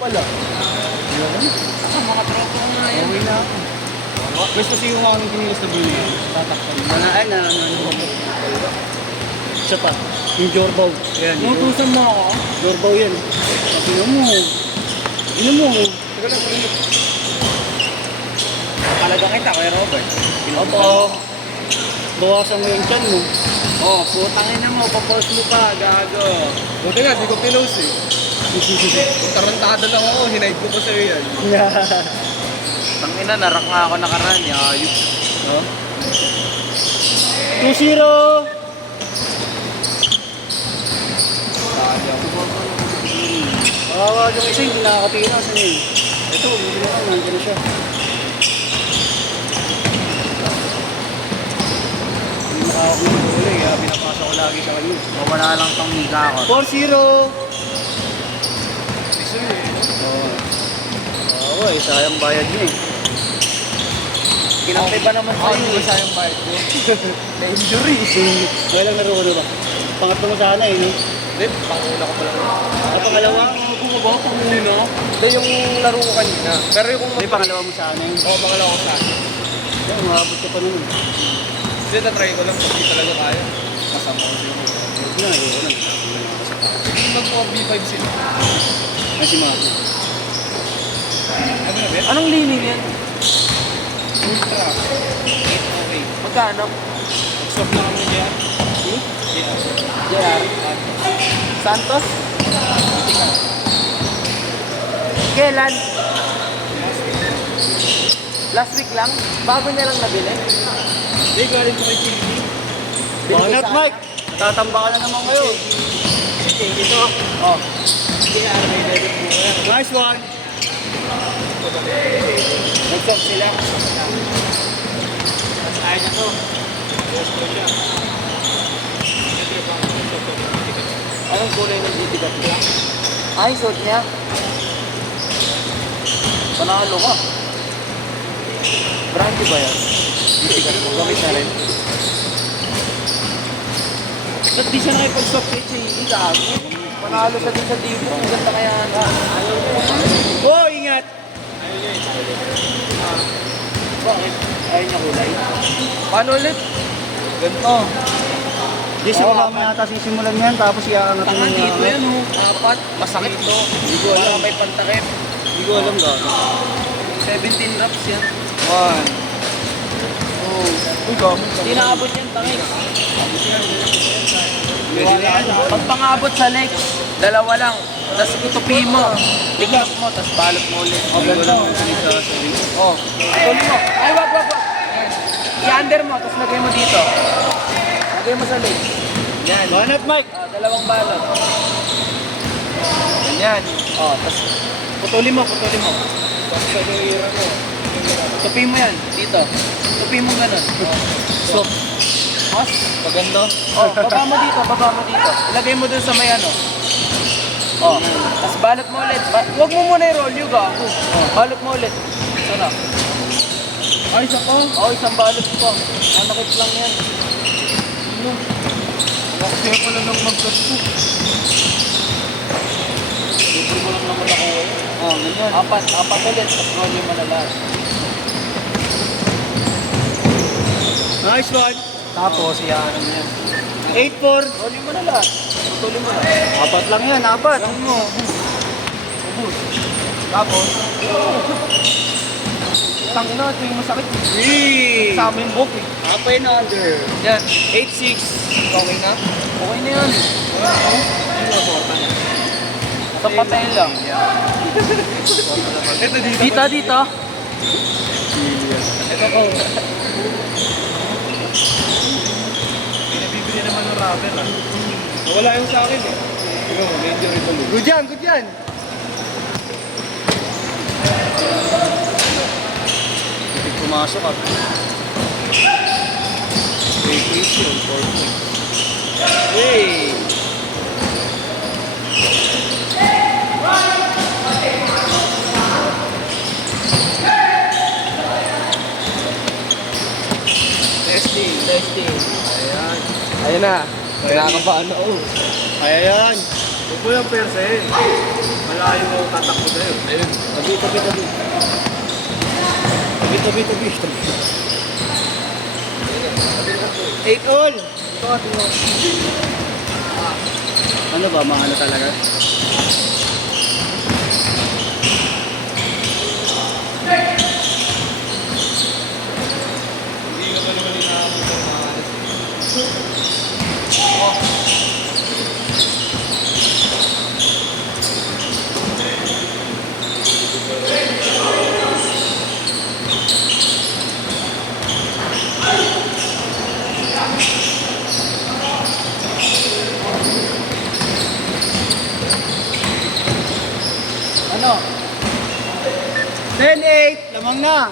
Wala. Ako, mga tropa ko nga yan. Uwi na ako. Mas kasi yung aming kinilas na buli. Tatakpan. Manaan na, Isa pa. Yung Jorbaw. Yan. Nutusan mo ako. Jorbaw yan. Tingnan mo. Tingnan mo. Teka lang, init. Talagang kita, Kuya Robert. Opo. Bawasan mo yung chan mo. Oh, putangin na mo, papost mo pa, gago. Buti nga, di ko pinost eh. Kung tarantado lang ako, hinaid ko pa sa'yo yan. Tangina, narak nga ako nakaraan, ayup. No? 2-0. Kawawa yung isa, hindi nakakatina. Saan yun? Ito, hindi naman, nandiyan na siya. Hindi makakak ng gulay, kaya pinapasa ko lagi sa kanya. Wala lang tong higa ko. 4-0. Oo, sayang bayad niya eh. Kinampi ba naman Ako, sa'yo hindi ko eh? sayang bayad ko. Na-injury. Kailang laro ko ba? Pangatlo mo sana eh, no? Hindi, panguna ko pa lang. At pangalawa? Bumaba ko muli, no? Hindi, yung laro ko kanina. Pero yung Hindi, pangalawa mo sana yun. Oo, pangalawa ko sa akin. Yan, umabot ka pa nun. Hindi, na-try ko lang kung di talaga kaya. Kasama ko yung Huwag na, ayoko na. Hindi mag-B5 sila. Ay, si Maki. Ano na, Bet? Anong lining yan? Ultra. 808. Magkano? Soft na kami dyan. JR. Santos? Kailan? Last week lang? Bago niya lang nabili? Hindi, galing ko kay Chili. Banat, Mike! Tatamba ka na naman kayo. Ito. Oh, JR, may debit mo. nice one! Nag-soft sila. Mas ayaw na to. Gusto siya. Anong kulay ng titigat niya? Ay, suot niya. Panalo ka. Brandy ba yan? Titigat mo. Gamit na rin. Ba't di siya nakipag-soft kay J.E. Gago? Panalo siya din sa dito. Ang ganda kaya nga. Ayaw mo. Oh, ingat! Bakit? Ayaw niya kulay. Paano ulit? Ganito. Di si Mama yata sisimulan mo yan, tapos iaangat Tanga mo dito yan. yan, oh. Apat. Masakit to. Hindi ko alam. May pantakip. Hindi ko alam gano'n. 17 reps yan. 1. Uy, gamit. Hindi naabot yan, tangin. Liwanag. Pag pangabot sa legs, dalawa lang. Tapos itupi mo. Tingnan mo, tapos balot mo ulit. Hindi ko alam kung sino sa sarili. Oh, tuloy mo. Ay, wag. I-under mo, tapos lagay mo dito. Lagay mo sa legs. Yan. Banat, Mike! Dalawang balot. Ganyan. Oh, tapos putulin mo. Basta yung ira mo. Tupi mo yan, dito. Tupi mo ganun. So, Mas. paganda. Oh, baba mo dito. Ilagay mo dun sa may ano. Oh, tapos balot mo ulit. Huwag mo muna i-roll yung gago. Oh, balot mo ulit. Sana. Ay, isa pa. Oh, isang balot pa. Manakit lang yan. Kaya pala nang mag-cut Libre mo lang naman ako. Oh, ganyan. Apat ulit. Tapos roll mo na lahat. Nice one! Tapos, iyaano mo yan. 8-4. Roll mo na lahat. Putulin mo na. Apat lang yan, apat. Yan mo. Ubus. Tapos, tangina, ito yung masakit. 3. Sa amin, bok eh. Up and under. Yan. 8-6. Okay na? Okay na yan. Sa patay lang. Ito dito. Dito. Ito ko. Pinabibili naman ng rubber ah. Wala yung sa akin eh. Ikaw, may injury tuloy. Good yan. Hindi pumasok ah. Hey! Testing. Ayan na. Kinakabahan ako. Ayan. Huwag mo yung perse. Malayo mo tatakbo sa'yo. Tabi. Tabi. 8 all. Ano ba, mahalo talaga? Ano? 10-8, lamang na.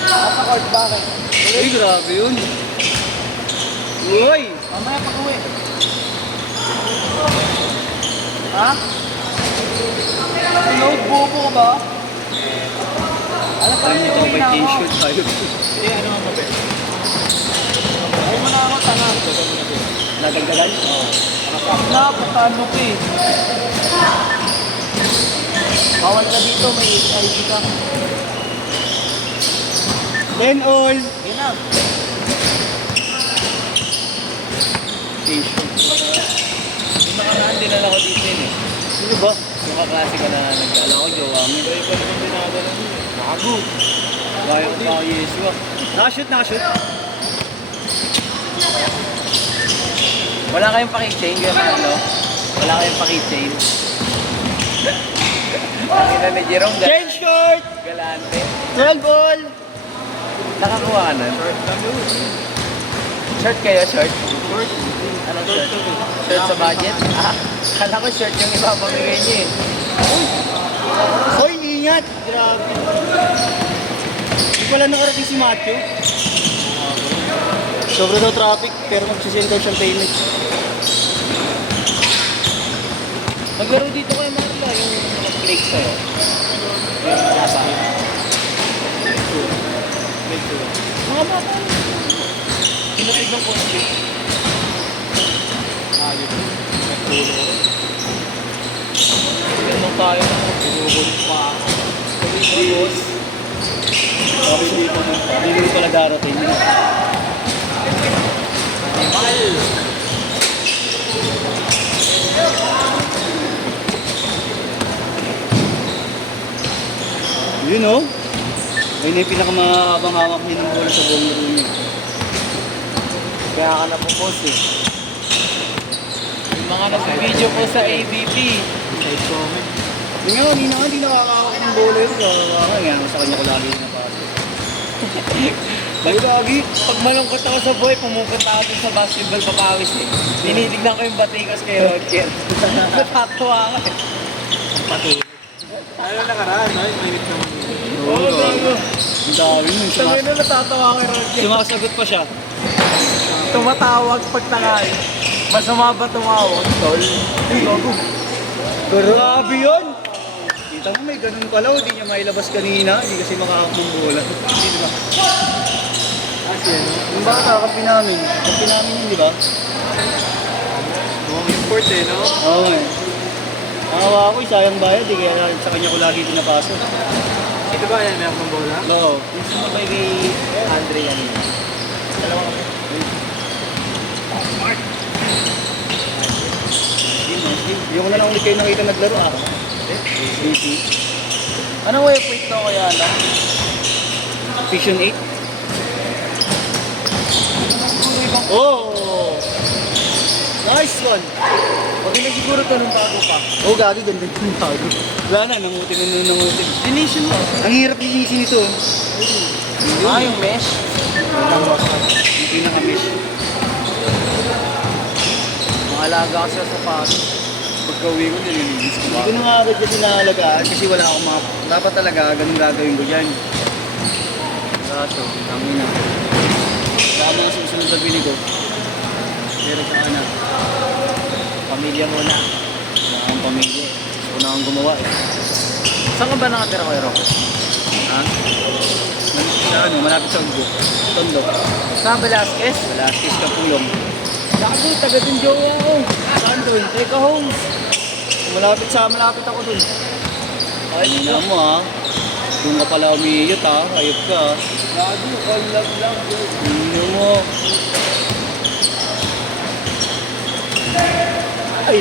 Nasa court, bakit? Uy, grabe yun. Uy! Mamaya pag-uwi. Ha? Load bubo ka ba? Alam pa Alam rin niyo yung ito, may hina ko. t-shirt tayo. Hindi, ano ang mabe? Ay mo na ako, tanang. Nadagdagan? Oo. Na, pagkano ka eh. Bawal ka dito, may ID ka. 10 all. Yun na. T-shirt. Yung nakaraan dinala ko dito yun eh. Ano ba? Yung kaklase ka na nagdala. Kala ko jowa mo. Iba iba naman dinadala mo eh. Bago. Gaya ko pa Yesu ah. Nakashoot. Wala kayong paki-chain, gano'n ano? Wala kayong paki-chain. Ang ina ni Jerome, Change short! galante. 12 all. Nakakuha ka nun? Short kayo, short? Anong short? Short sa budget? Ah, kala ko short yung ipapamigay niyo eh. Hoy, ingat! Grabe. Hindi pala nakarating si Matthew. Sobrang daw traffic, pero magsisend daw siyang payment. Naglaro dito kayo Marla, yung nag-flake sa'yo. Yung nasa. Mga bata. Kinupig ng kotse. Ayos. Nagtulo ko rin. Ganun tayo. Pinukulit pa ako. Tapos, Sabi dito na, hindi ko pala darating. Yun oh. Ayun na yung pinakamahabang hawak niya ng bola sa buong laro niya. kaya ka na po post eh. Yung mga nasa video ko sa ABP. Side comment. Hindi nga, hindi nakakahawak ng bola yun. Kaya sa kanya ko lagi yung napasok. Lagi. Pag malungkot ako sa buhay, pumupunta ako dun sa basketball papawis eh. Tinitignan ko yung batikas kay Rodker. Natatawa ako eh. Patuloy. Ano nakaraan? Ay, mainit naman yun. Oo, gago. Ang dami nun. Sabi na natatawa kay Rodker. Sumasagot pa siya. Tumatawag pag tangal. Masama ba tumawag, tol? Ay, gago. Grabe yun! Kita mo may ganun pala, hindi niya mailabas kanina, hindi kasi makahawak ng bola. Hindi, di ba? Kasi ano? Yung bata, kampi namin. Kampi namin yun, di ba? Mukhang import eh, no? Oo eh. Nakawa ko, sayang bayad eh, kaya sa kanya ko lagi pinapasok. Ito ba yan? Meron ng bola? Oo. Yung sumakay kay Andre yan. Dalawa kami. Yung ko na lang ulit kayo nakita naglaro ah. Easy. Anong waypoint to kaya ano? Vision 8. Oh! Nice one! Huwag na siguro to nung bago pa. Oh, gagi, ganda yung bago. Wala na, nangutin. Dinition mo. Ang hirap linisin ito. Ah, yung mesh. Yung pinaka-mesh. Mga alaga kasi sa sapatos. Pagka-uwi ko, nililinis ko. Hindi ko na nga agad kasi naalagaan kasi wala akong mga... Dapat talaga, ganun gagawin ko dyan. Kaso, kami na. Wala mga susunod na bili ko. Pero sa na. Pamilya muna. Wala akong pamilya. Gusto ko na akong gumawa eh. Saan ka ba nakatira ko, Ero? Ha? Sa ano, malapit sa Ugbo. Tondo. Sa Velasquez? Velasquez Kapulong. Gago, taga din jowa ko. Saan doon? Teka, Holmes. Malapit ako doon. Kanina mo ha. Doon ka pala umiyot ha. Ayop ka ha. Gago, all love lang. Kanina mo. Ay!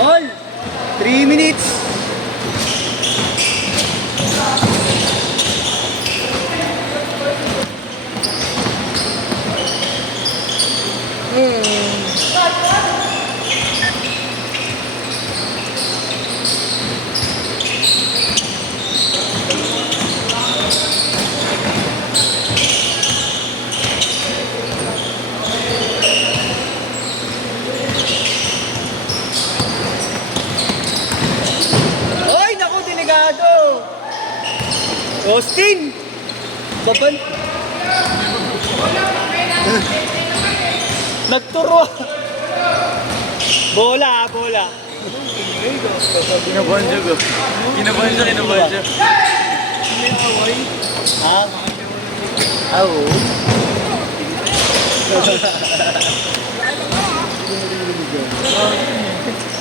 All! 3 minutes! Ay, naku, delikado! Austin! Baban! Nagturo! Bola, bola. Kinabahan siya, go. Kinabahan siya. Ha? Ah, oo.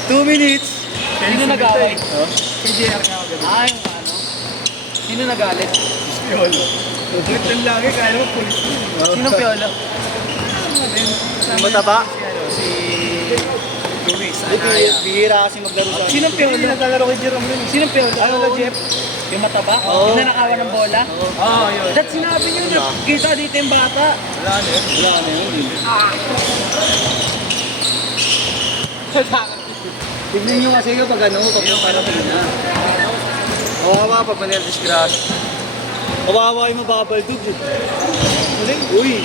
Two minutes. Sino nag-away? Oh? Ah, yung ano? Sino nagalit? Piolo. Ito lagi, kaya mo pulis. Sino piolo? Mataba? Si Luis, Bihira kasi maglaro sa... Sino piolo? naglalaro kay Jerome nun. Sino piolo? Ano na, Jeff? Yung mataba? Oo. Yung nanakawan ng bola? Oo, yun. That sinabi niyo na kita dito yung bata. Wala na yun. Wala na yun. Tignan nyo kasi yung pag ano, kapag parang na. Kawawa pag manervis grass. Kawawa yung mababaldog eh. Uy!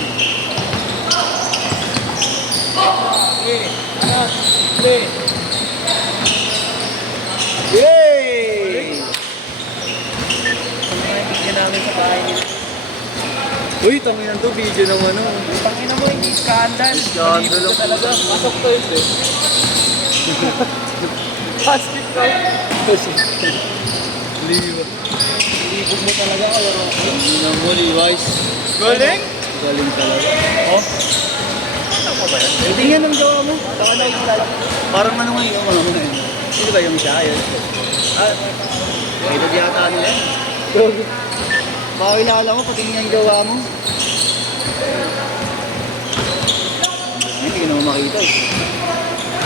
Yay! Bigyan namin sa bahay nila. Uy, tangin to video ng ano. Pangina mo, hindi scandal. Scandal Malibog ang ka talaga. Pasok to yun eh. Plastic ka. Liwa. Libog mo talaga. Kalaro. Hindi na mo, Levi's. Galing? Galing talaga. Oh? Eh, tingnan ang gawa mo. Saka na yung lalaki. Parang ano nga yung mga mga yun. Sino ba yung siya? Yun. Ah, may edad yata ano yan. Baka ilala mo, patingin yung gawa mo. Hindi ko naman makita eh.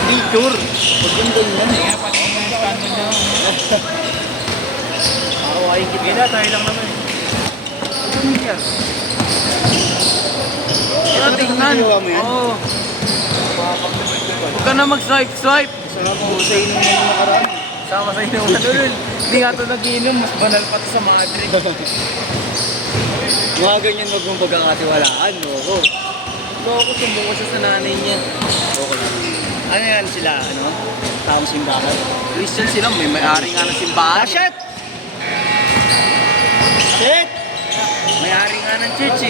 Picture! Huwag yung ganyan. Kaya patingin yung scandal niya. Arawain kita. Hindi na, tayo lang naman. Ano yan? Ito, tingnan. Gawa mo yan? Oo. Huwag ka na mag-swipe. Sama ko sa inyo yung nakaraan. Sama sa inyo. Hindi nga ito nag-iinom. Mas banal pa ito sa madre. Mga ganyan wag mong pagkakatiwalaan, loko. Loko, sumbong ko siya sa nanay niya. Loko lang. Ano yan sila, ano? Taong simbahan. Christian sila, may-ari nga ng simbahan. Ah, shit! Shit! May-ari nga ng church eh.